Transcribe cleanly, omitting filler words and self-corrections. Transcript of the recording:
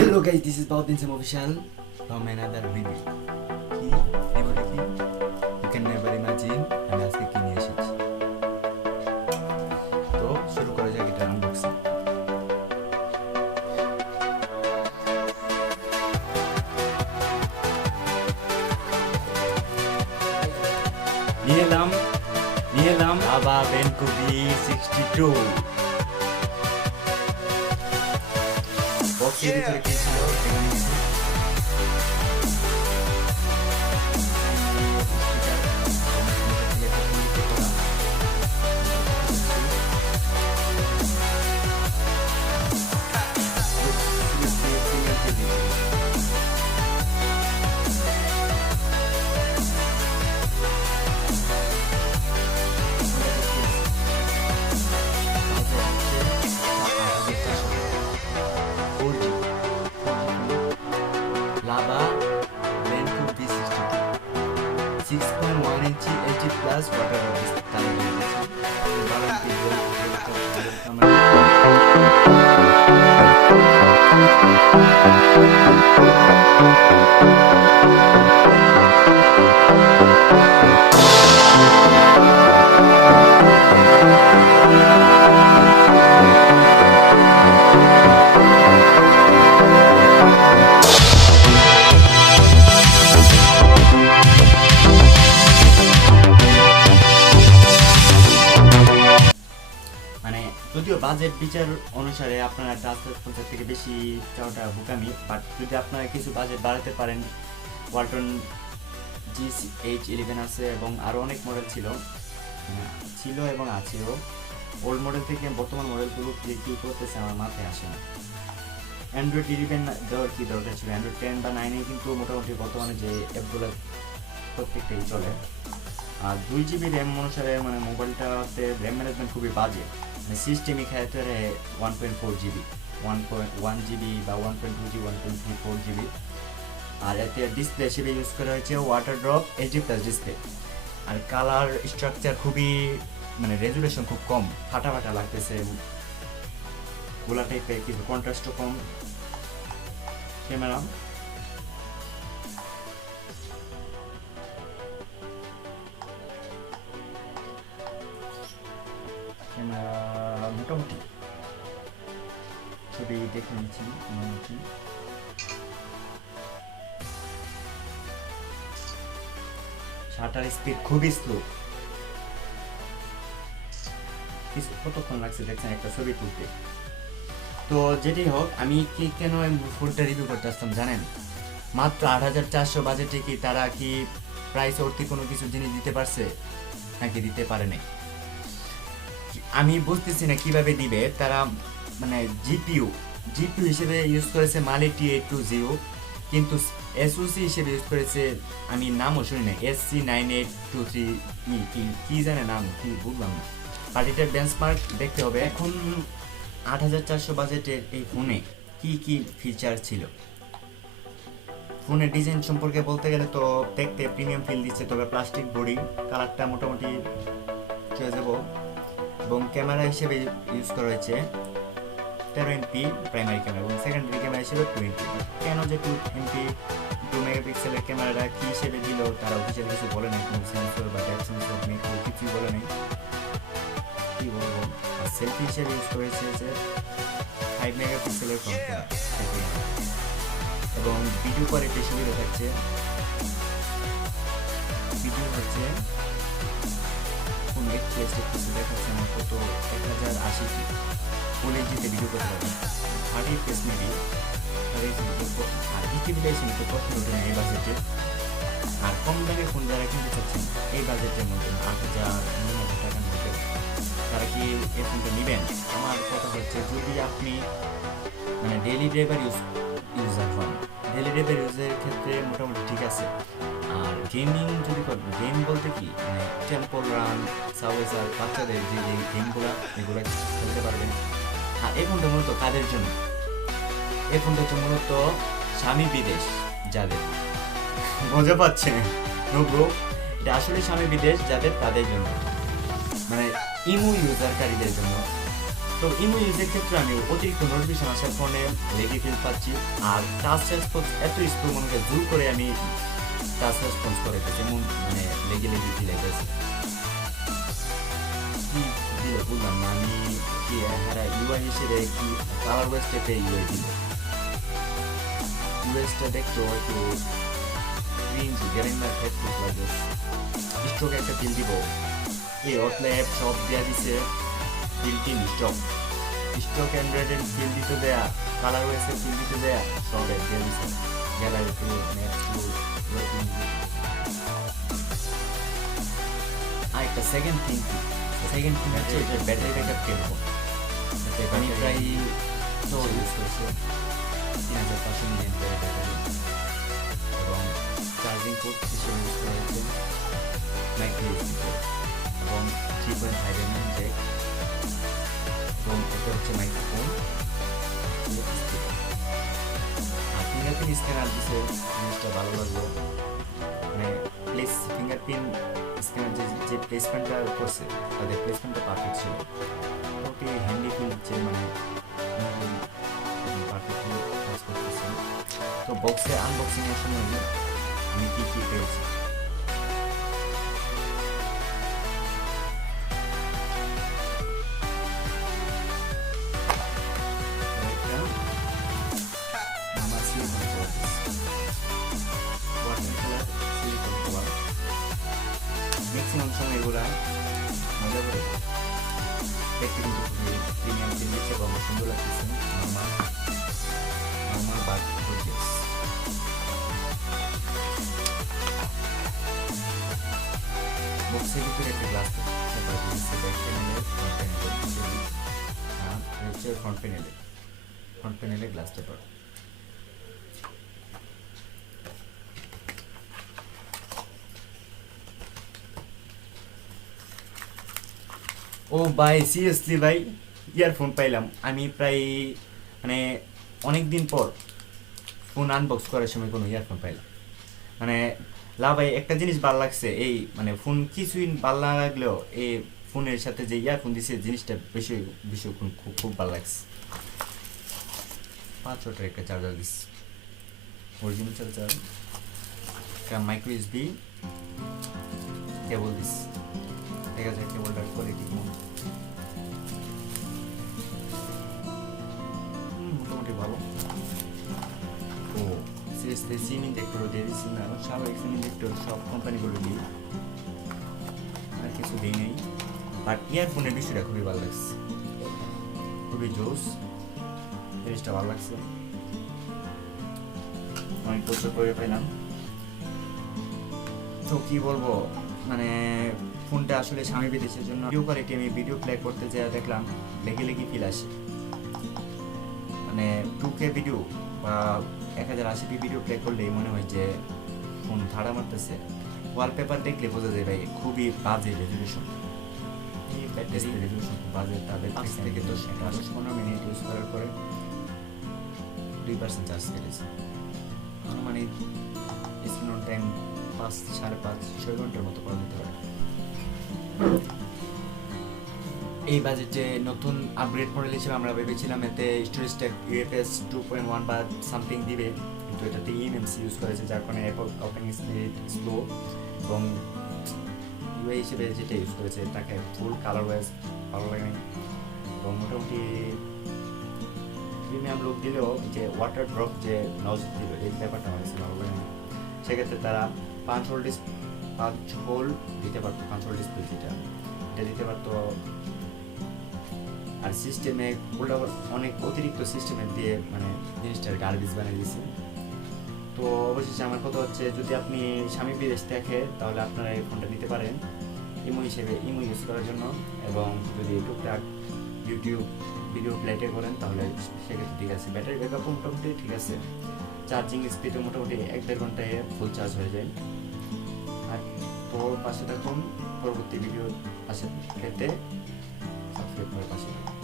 Hello guys, this is Bautinsim official from another review. কি রিভিউটা কি? You can never imagine আমি আজকে কি নিয়ে এসেছি। তো শুরু করা যাক এটা আনবক্সিং। নিয়ে এলাম আবার Benco V62 বক্সের ভিতরে কি ছিল Benco V62 6.1 inch 80 plus water যদিও বাজেট বিচার অনুসারে আপনারা 10-50 থেকে বেশি চাওয়াটা বোকামি, বাট যদি আপনারা কিছু বাজেট বাড়াতে পারেন, ওয়ালটন GH11 আছে এবং আরও অনেক মডেল ছিল এবং আছেও। ওল্ড মডেল থেকে বর্তমান মডেলগুলো কী করতেছে আমার মাথায় আসে না। অ্যান্ড্রয়েড 11 দেওয়ার কী দরকার ছিল? অ্যান্ড্রয়েড 10 বা 9 কিন্তু মোটামুটি বর্তমানে যে অ্যাপগুলো প্রত্যেকটাই চলে। আর 2 GB র্যাম অনুসারে মোবাইলটাতে র্যাম ম্যানেজমেন্ট খুবই বাজে। সিস্টেমই খেয়াতে 1.4 GB 1.1 GB বা 1.2 GB 1.34 GB। আর এতে ডিসপ্লে হিসেবে ইউজ করা হয়েছে ওয়াটার ড্রপ HD+ ডিসপ্লে। আর কালার স্ট্রাকচার খুবই রেজুলেশন খুব কম, ফাটা লাগতেছে, গোলা টাইপের, কিন্তু কন্ট্রাস্টও কম। ক্যামেরা মোটামুটি ছবি দেখে নিচ্ছি। শাটার স্পিড খুবই স্লো, কতক্ষণ লাগছে দেখছেন একটা ছবি তুলতে। তো যেটি হোক, আমি কেন ফোনটা রিভিউ করতে আসতাম জানেন? মাত্র 8,400 বাজেটে কি তারা কি প্রাইস অর্থে কোনো কিছু জিনিস দিতে পারছে নাকি দিতে পারে নাই আমি বুঝতেছি না কিভাবে দিবে তারা। জিপিইউ হিসেবে ইউজ করেছে মালি T820, কিন্তু এসওসি হিসেবে ইউজ করেছে, আমি নামও শুনি না, SC9823 কি জানে নাম, কি বুঝলাম না। পার্টিটার বেঞ্চমার্ক দেখতে হবে। এখন 8,400 বাজেটের এই ফোনে কি ফিচার ছিল? ফোনের ডিজাইন সম্পর্কে বলতে গেলে তো দেখতে প্রিমিয়াম ফিল দিচ্ছে, তবে প্লাস্টিক বডি, কালারটা মোটামুটি চয়েজেবল, এবং ক্যামেরা হিসেবে ইউজ করা হয়েছে 13 MP প্রাইমারি ক্যামেরা এবং সেকেন্ডারি ক্যামেরা হিসেবে 2 MP। কেন যে 2 MP 2 মেগাপিক্সেলের ক্যামেরাটা কী হিসেবে দিল তারা অফিসিয়াল কিছু বলে নাই, কোনো সেন্সর বা ডেপথ সেন্সর কিছুই বলে নাই, কী বলবো। আর সেলফি হিসেবে ইউজ করেছে যে 5 মেগাপিক্সেলের ফ্রন্ট ক্যামেরা, এবং ভিডিও কোয়ালিটি সুবিধা থাকছে। ভিডিও হচ্ছে কোনো কিছু দেখাচ্ছে না, কত 1080p ফুল এইচডিতে ভিডিও করতে পারবেন, 30 FPS মেবি। আর স্টেবিলাইজেশন তো প্রশ্ন ওঠে না এই বাজেটে। আর কম দামে ফোন যারা কিনতে চাচ্ছেন এই বাজেটের মধ্যে 8,000-9,000 টাকার মধ্যে, তারা কি এই ফোনটা নেবেন? আমার কথা হচ্ছে, যদি আপনি ডেইলি ড্রাইভার ইউজার হন, ডেইলি ড্রাইভার ইউজের ক্ষেত্রে মোটামুটি ঠিক আছে। আর গেমিং যদি করবেন, গেম বলতে কি টেম্পল রান, সাবওয়েজার, বাচ্চাদের যে গেমগুলো এগুলো খেলতে পারবেন। আর এই ফোনটা মূলত কাদের জন্য? এই ফোনটা হচ্ছে মূলত স্বামী বিদেশ যাদের, মজা পাচ্ছেন নো ব্রো, এটা আসলে স্বামী বিদেশ যাদের, তাদের জন্য, ইমো ইউজারকারীদের জন্য। তো ইমো ইউজের ক্ষেত্রে আমি অতিরিক্ত নোটিফিকেশন আসার ফোনে লেগে ফিল পাচ্ছি, আর টাচ রেসপন্স এত স্লো, মনে হয় জোর করে আমি টাচ রেসপন্স করে যেমন মানে লেগে ফিল লাগতেছে। কি দিল বললাম না আমি, কি হারা ইউআই হিসেবে কি কালার ওয়েস্টে ইউআই দিল, ইউএসটা দেখতো একটু cringey, getting my head look like this. Stroke একটা ফিল দিব, এই অটল্যাব সব দেওয়া দিছে বিল্ট ইন স্ট্রোক অ্যান্ড্রয়েডের ফিল দিতে দেয়া, কালার ওয়েসের ফিল দিতে দেয়া, সব এক দিয়ে দিছে। গ্যালারি টু ম্যাপ টু আর একটা সেকেন্ড থিং হচ্ছে যে ব্যাটারি ব্যাকআপ কিরকম। আমি প্রায় ইউজ করছি 3500 mAh ব্যাটারি, এবং চার্জিং পোর্ট হিসেবে ইউজ করা হয়েছে মাইক্রো ইউএসবি পোর্ট এবং 3.5 mm জ্যাক, এবং এটা হচ্ছে মাইক্রোফোন। আর ফিঙ্গারপ্রিন্ট স্ক্যানার দিছে, জিনিসটা ভালো লাগলো, মানে প্লেস ফিঙ্গারপ্রিন্ট স্ক্যানার যে প্লেসমেন্টটা করছে তাদের প্লেসমেন্টটা পারফেক্ট ছিল, ওকে হ্যান্ডি ফিল যে মানে পারফেক্টলি কাজ করতেছে। তো বক্সে আনবক্সিং এর সময় আমি কি পেয়েছি, ম্যাক্সিমাম সময় এগুলা মজা করে দেখতে কিন্তু খুবই প্রিমিয়াম জিনিস এবং সুন্দর লাগতেছে। Normal but gorgeous. বক্সের ভিতরে একটা গ্লাস ফ্রন্ট প্যানেলে গ্লাস টেপার। ও ভাই সিরিয়াসলি ভাই ইয়ারফোন পাইলাম আমি প্রায় মানে অনেক দিন পর ফোন আনবক্স করার সময় কোনো ইয়ারফোন পাইলাম। মানে ভাই একটা জিনিস ভালো লাগছে, এই মানে ফোন কিছুই ভালো না লাগলেও এই ফোনের সাথে যে ইয়ারফোন দিছে জিনিসটা বেশি খুব ভালো লাগছে। 5 ওয়াটের একটা চার্জার দিস, অরিজিনাল চার্জার, একটা মাইক্রো ইউএসবি কেবল দিস, দেখা যায় কেবলটার কোয়ালিটি কেমন। মোটামুটি ভালো। ও সিরিয়াসলি সিম ইনজেক্টরও দিয়ে দিচ্ছি না, স্বাভাবিক সিম ইনজেক্টর সব কোম্পানিগুলো দিই, আর কিছু দিই নেই। বাট ইয়ারফোনের বিষয়টা খুবই ভালো লাগছে, খুবই জোস, জিনিসটা ভালো লাগছে, অনেক বছর পরে পেলাম। তো কি বলবো, মানে ফোনটা আসলে স্বামী বিদেশের জন্য ভিডিও কোয়ালিটি আমি ভিডিও প্লে করতে যা দেখলাম লেগে ফিল আসে, মানে 2K ভিডিও বা 1080p ভিডিও প্লে করলেই মনে হয় যে ফোন ভাড়া মারতেছে। ওয়ালপেপার দেখলে বোঝা যায় ভাই খুবই বাজে রেজলিউশন, এই ব্যাটারি রেজলিউশন খুব বাজে। তাদের 5 থেকে 10-15 মিনিট ইউজ করার পরে 2% চার্জ কেটেছে, মানে স্ক্রিন অন টাইম 5-6.5 ঘন্টার মতো করা যেতে পারে। এই বাজেটে নতুন আপগ্রেড মডেল হিসেবে আমরা ভেবেছিলাম এতে স্টোরেজটা UFS 2.1 বা সামথিং দিবে, কিন্তু এটাতে eMMC ইউজ করেছে, যার কারণে ওপেনিং স্পিড স্লো, এবং ইউআই হিসেবে যেটা ইউজ করেছে তাকে ফুল কালার ওয়াইজ ভালো লাগে, এবং মোটামুটি প্রিমিয়াম লুক দিলেও যে ওয়াটার ড্রপ যে নজ দিল এই ব্যাপারটা আমার কাছে ভালো লাগে। সেক্ষেত্রে তারা 5 হোল দিতে পারতো, 5 হোল ডিসপ্লে যেটা দিতে পারতো। আর সিস্টেমে ওটা অনেক অতিরিক্ত সিস্টেমে দিয়ে মানে জিনিসটার গার্বেজ বানিয়ে দিয়েছে। তো অবশেষে আমার কথা হচ্ছে, যদি আপনি স্বামী বিদেশ দেখে তাহলে আপনারা এই ফোনটা নিতে পারেন ইমো ইউজ করার জন্য, এবং যদি টুকটাক ইউটিউব ভিডিও প্লেটে করেন তাহলে সেক্ষেত্রে ঠিক আছে। ব্যাটারি ব্যাকআপ মোটামুটি ঠিক আছে, চার্জিং স্পিডও মোটামুটি 1-1.5 ঘন্টায় ফুল চার্জ হয়ে যায়। আর তো পাশে থাকুন, পরবর্তী ভিডিও পাশে পেতে সাবস্ক্রাইব করে পাশে থাকুন।